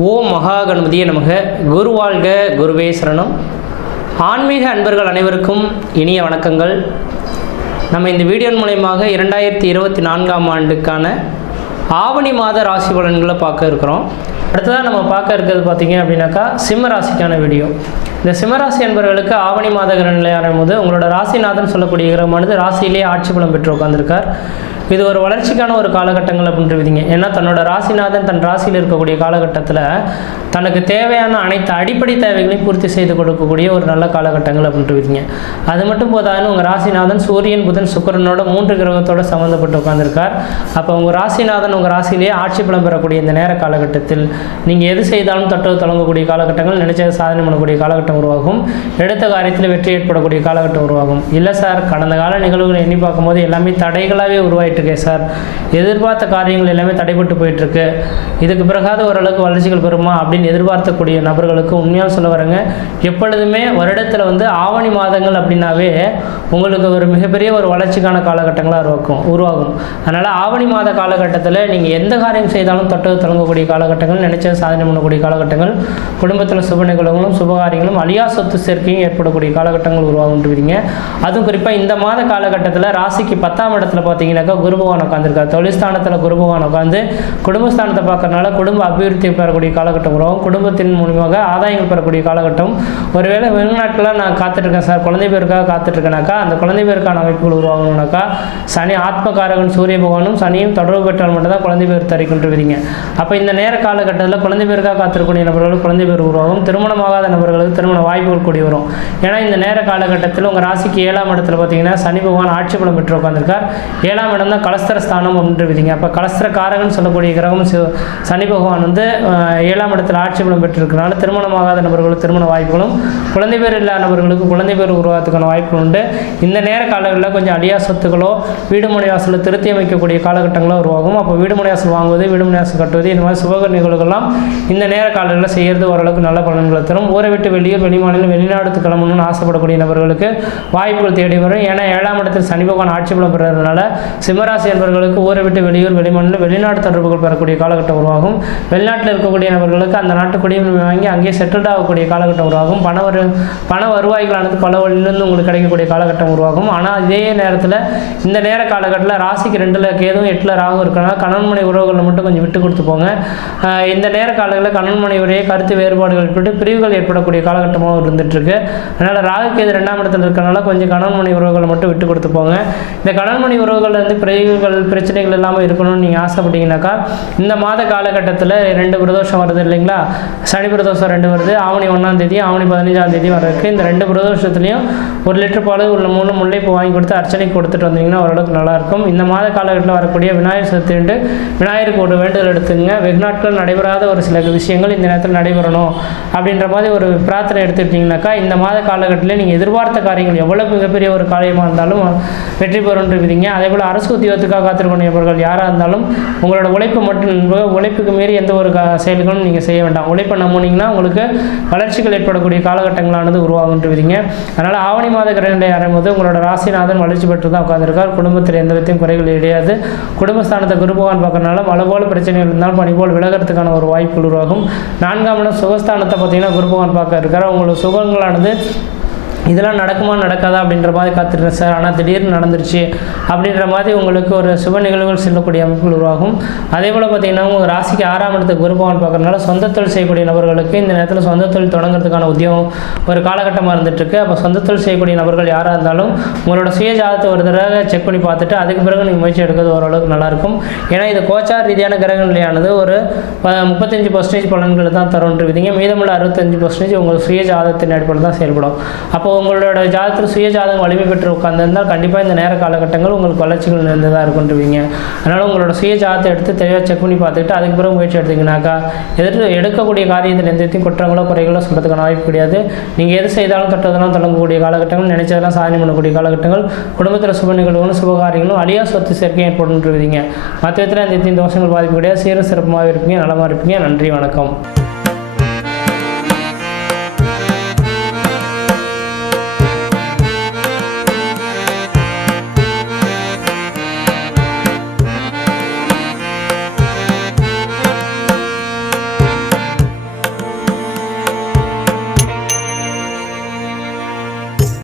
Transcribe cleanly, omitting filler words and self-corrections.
ஓம் மகா கணபதியே நமக. குரு வாழ்க, குருவே சரணம். ஆன்மீக அன்பர்கள் அனைவருக்கும் இனிய வணக்கங்கள். நம்ம இந்த வீடியோ மூலயமாக 2024ஆம் ஆண்டுக்கான ஆவணி மாத ராசி பலன்களை பார்க்க இருக்கிறோம். அடுத்ததாக நம்ம பார்க்க இருக்கிறது பார்த்திங்க அப்படின்னாக்கா சிம்ம ராசிக்கான வீடியோ. இந்த சிம்மராசி அன்பர்களுக்கு ஆவணி மாத கிரகநிலை ஆரம்பித்து உங்களோட ராசிநாதன் சொல்லக்கூடிய கிரகமானது ராசியிலேயே ஆட்சி பலம் பெற்று உட்காந்துருக்கார். இது ஒரு வளர்ச்சிக்கான ஒரு காலகட்டங்கள் அப்படின்ட்டு விதிங்க. ஏன்னா தன்னோட ராசிநாதன் தன் ராசியில் இருக்கக்கூடிய காலகட்டத்தில் தனக்கு தேவையான அனைத்து அடிப்படை தேவைகளையும் பூர்த்தி செய்து கொடுக்கக்கூடிய ஒரு நல்ல காலகட்டங்கள் அப்படின்ட்டு விதிங்க. அது மட்டும் போதாதுன்னு உங்கள் ராசிநாதன் சூரியன், புதன், சுக்கிரனோட 3 கிரகத்தோடு சம்மந்தப்பட்டு உட்காந்துருக்கார். அப்போ உங்கள் ராசிநாதன் உங்கள் ராசியிலேயே ஆட்சி பலம் பெறக்கூடிய இந்த நேர காலகட்டத்தில் நீங்கள் எது செய்தாலும் தொட்டு தொடங்கக்கூடிய காலகட்டங்கள், நினைச்சதை சாதனை பண்ணக்கூடிய காலகட்டம் உருவாகும். எடுத்த காரியத்தில் வெற்றி ஏற்படக்கூடிய காலகட்டம் உருவாகும். இல்லை சார், கடந்த கால நிகழ்வுகளை எண்ணி பார்க்கும்போது எல்லாமே தடைகளாகவே உருவாயிட்டு இருக்கே சார், எதிர்பார்த்த காரியங்கள் எல்லாமே தடைப்பட்டு போயிட்டுருக்கு, இதுக்கு பிறகாவது ஓரளவுக்கு வளர்ச்சிகள் பெறுமா அப்படின்னு எதிர்பார்க்கக்கூடிய நபர்களுக்கு உண்மையாக சொல்ல வரங்க, எப்பொழுதுமே வருடத்தில் ஆவணி மாதங்கள் அப்படின்னாவே உங்களுக்கு ஒரு மிகப்பெரிய ஒரு வளர்ச்சிக்கான காலகட்டங்களாக உருவாகும். அதனால் ஆவணி மாத காலகட்டத்தில் நீங்கள் எந்த காரியம் செய்தாலும் தொட்டு தொடங்கக்கூடிய காலகட்டங்கள், நினைச்ச சாதனை பண்ணக்கூடிய காலகட்டங்கள், குடும்பத்தில் சுப நிகழ்வுகளும் சுபகாரியங்களும் அழியா சொத்து சேர்க்கையும் ஏற்படக்கூடிய காலகட்டங்கள் உருவாகுன்றீங்க. அதுவும் குறிப்பாக இந்த மாத காலகட்டத்தில் ராசிக்கு 10ஆம் இடத்துல பார்த்தீங்கன்னாக்கா குரு பகவான் உட்காந்துருக்கார். தொழில்ஸ்தானத்தில் குரு பகவான் உட்காந்து குடும்பஸ்தானத்தை பார்க்கறதுனால குடும்ப அபிவிருத்தி பெறக்கூடிய காலகட்டம் உருவாகும். குடும்பத்தின் மூலியமாக ஆதாயங்கள் பெறக்கூடிய காலகட்டம். ஒருவேளை வெளிநாட்டில் நான் காத்துட்ருக்கேன் சார், குழந்தை பேருக்காக காத்துட்ருக்கேனாக்கா அந்த குழந்தை பேருக்கான அமைப்புகள் உருவாகணும்னாக்கா சனி ஆத்மகாரகன் சூரிய பகவானும் சனியும் தொடர்பு பெற்றால் மட்டும்தான் குழந்தை பேர் தரிக்கின்றுவீங்க. அப்போ இந்த நேர காலகட்டத்தில் குழந்தை பேருக்காக காத்திருக்கக்கூடிய நபர்களுக்கு குழந்தை பேர் உருவாகும். திருமணமாகாத நபர்களுக்கு திருமண வாய்ப்புகள் கூடி வரும். ஏன்னா இந்த நேர காலகட்டத்தில் உங்கள் ராசிக்கு 7ஆம் இடத்துல பார்த்தீங்கன்னா சனி பகவான் ஆட்சி பலம் பெற்று உட்காந்துருக்கார். 7ஆம் இடம் தான் கலஸ்திர ஸ்தானம் அப்படின்ட்டு விதிங்க. அப்போ கலஸ்திர காரகன் சொல்லக்கூடிய கிரகம் சனி பகவான் 7ஆம் இடத்துல ஆட்சி பலம் பெற்றிருக்கிறனால திருமணமாகாத நபர்களுக்கு திருமண வாய்ப்புகளும், குழந்தை பேர் இல்லாத நபர்களுக்கு குழந்தை பேர் உருவாகிறதுக்கான வாய்ப்புகள் உண்டு. இந்த நேர காலங்களில் கொஞ்சம் அழியா சொத்துக்களோ வீடு மனை வாசலில் திருத்தி அமைக்கக்கூடிய காலகட்டங்களோ உருவாகும். அப்போ வீடு மனை வாசல் வாங்குவது, வீடு மனை வாசல் கட்டுவது, இந்த மாதிரி சுபக நிகழ்வுகள்லாம் இந்த நேர காலங்களில் செய்கிறது ஓரளவுக்கு நல்ல பலன்களை தரும். ஊரை விட்டு வெளியூர், வெளிமாநிலம், வெளிநாடு கிளம்பணும்னு ஆசைப்படக்கூடிய நபர்களுக்கு வாய்ப்புகள் தேடி வரும். ஏன்னா 7ஆம் இடத்தில் சனி பகவான் ஆட்சி பலம் பெறுறதுனால சிம்மராசி என்பவர்களுக்கு ஊரை விட்டு வெளியூர், வெளிமாநிலம், வெளிநாட்டு தொடர்புகள் பெறக்கூடிய காலகட்டம் உருவாகும். வெளிநாட்டில் இருக்கக்கூடிய நபர்களுக்கு அந்த நாட்டு குடியுரிமை வாங்கி அங்கேயே செட்டில்ட் ஆகக்கூடிய காலகட்டம் உருவாகும். பண வருவாய்களானது பல வழியிலிருந்து உங்களுக்கு கிடைக்கக்கூடிய காலகட்டம் உருவாகும். ஆனால் இதே நேரத்தில் இந்த நேர காலகட்டத்தில் ராசிக்கு 2ல் கேதும் 8ல் ராகு இருக்கிறனால கணவன்மனை உறவுகளை மட்டும் கொஞ்சம் விட்டு கொடுத்து போங்க. இந்த நேர காலங்களில் கணவன்மனை உரையை கருத்து வேறுபாடுகள் ஏற்பட்டு பிரிவுகள் ஏற்படக்கூடிய காலகட்டமாக இருந்துகிட்ருக்கு. அதனால் ராகு கேது 2ஆம் இடத்தில் இருக்கிறனால கொஞ்சம் கணவன்மனை உறவுகளை மட்டும் விட்டு கொடுத்து போங்க. இந்த கணவன்மனை உறவுகள் பிரிவுகள் பிரச்சனைகள் இல்லாமல் இருக்கணும்னு நீங்கள் ஆசைப்பட்டீங்கன்னாக்கா இந்த மாத காலகட்டத்தில் 2 பிரதோஷம் வருது இல்லைங்களா? சனி பிரதோஷம் 2 வருது. ஆவணி 1ஆம் தேதி, ஆவணி 15ஆம் தேதி வரக்கு. இந்த 2 பிரதோஷத்துலையும் 1 லிட்டர் பால் உள்ள 3 முல்லைப்பூ வாங்கி கொடுத்து அர்ச்சனைக்கு கொடுத்துட்டு வந்தீங்கன்னா ஓரளவுக்கு நல்லாயிருக்கும். இந்த மாத காலகட்டத்தில் வரக்கூடிய விநாயகர் சதுர்த்தி விநாயகருக்கு ஒரு வேண்டுதல் எடுத்துங்க. வெகு நாட்கள் நடைபெறாத ஒரு சில விஷயங்கள் இந்த நேரத்தில் நடைபெறணும் அப்படின்ற மாதிரி ஒரு பிரார்த்தனை எடுத்துக்கிட்டிங்கனாக்கா இந்த மாத காலகட்டத்தில் நீங்கள் எதிர்பார்த்த காரியங்கள் எவ்வளோ மிகப்பெரிய ஒரு காரியமாக இருந்தாலும் வெற்றி பெறுன்றீங்க. அதே போல் அரசு உத்தியோகத்துக்காக காத்திருக்கக்கூடியவர்கள் யாராக இருந்தாலும் உங்களோட உழைப்பு மட்டும், உழைப்புக்கு மீறி எந்த ஒரு செயல்களும் நீங்கள் செய்ய வேண்டாம். உழைப்பை நம்பினீங்கன்னா உங்களுக்கு வளர்ச்சிகள் ஏற்படக்கூடிய காலகட்டங்களானது உருவாகுன்றீங்க. அதனால் ஆவணி மாத கிரகநிலை ஆரம்பித்து உங்களோட ராசிநாதன் வளர்ச்சி பெற்று தான் உட்காந்துருக்கார். குடும்பத்தில் எந்த விதத்தையும் குறைகள் கிடையாது. குடும்பஸ்தானத்தை குரு பகவான் பார்க்கறதுனால மழை போல் பிரச்சனைகள் இருந்தாலும் பனி போல் விலகிறதுக்கான ஒரு வாய்ப்பு உருவாகும். 4ஆம் இடம் சுகஸ்தானத்தை பார்த்தீங்கன்னா குரு பகவான் பார்க்க இருக்கார். உங்களோட சுகங்களானது இதெல்லாம் நடக்குமா நடக்காதா அப்படின்ற மாதிரி காத்திருக்கேன் சார், ஆனால் திடீர்னு நடந்துருச்சு அப்படின்ற மாதிரி உங்களுக்கு ஒரு சுப நிகழ்வுகள் செல்லக்கூடிய அமைப்புகள் உருவாகும். அதே போல் பார்த்தீங்கன்னா உங்கள் ராசிக்கு 6ஆம் இடத்துக்கு குரு பகவான் பார்க்கறதுனால சொந்த தொழில் செய்யக்கூடிய நபர்களுக்கு இந்த நேரத்தில் சொந்த தொழில் தொடங்குறதுக்கான உத்தியோகம் ஒரு காலகட்டமாக இருந்துகிட்ருக்கு. அப்போ சொந்த தொழில் செய்யக்கூடிய நபர்கள் யாராக இருந்தாலும் உங்களோட சுய ஜாதகத்தை ஒரு தடவை செக் பண்ணி பார்த்துட்டு அதுக்கு பிறகு நீங்கள் முயற்சி எடுக்கிறது ஓரளவுக்கு நல்லாயிருக்கும். ஏன்னா இது கோச்சார் ரீதியான கிரக நிலையானது ஒரு 35% பலன்கள் தான் தரும்ன்று விதிங்க. மீதமுள்ள 65% உங்கள் சுய ஜாதகத்தின் அடிப்படையில் தான் செயல்படும். அப்போ உங்களோட ஜாதகத்தில் சுய ஜாதகம் வலிமை பெற்று உட்கார்ந்திருந்தால் கண்டிப்பாக இந்த நேர காலகட்டங்கள் உங்களுக்கு வளர்ச்சிகள் நிறைந்ததாக இருக்குன்றீங்க. அதனால் உங்களோட சுய ஜாதகத்தை எடுத்து தெளிவாக செக் பண்ணி பார்த்துக்கிட்டு அதுக்கு பிறகு முயற்சி எடுத்தீங்கன்னாக்கா எடுக்கக்கூடிய காரியத்தில் எந்த விதத்தையும் குற்றங்களோ குறைகளோ சொல்கிறதுக்கான வாய்ப்பு கிடையாது. நீங்கள் எது செய்தாலும் தொட்டதெல்லாம் தொடங்கக்கூடிய காலகட்டங்கள், நினைச்சதெல்லாம் சாதனை பண்ணக்கூடிய காலகட்டங்கள், குடும்பத்தில் சுப நிகழ்வுகளும் சுபகாரியங்களும் அழியா சொத்து சேர்க்கை ஏற்படுன்றீங்க. மற்ற விதத்தில் எந்த தோஷங்கள் பாதிப்பு கிடையாது. சீரும் சிறப்புமாக இருப்பீங்க, நலமாக இருப்பீங்க. நன்றி, வணக்கம்.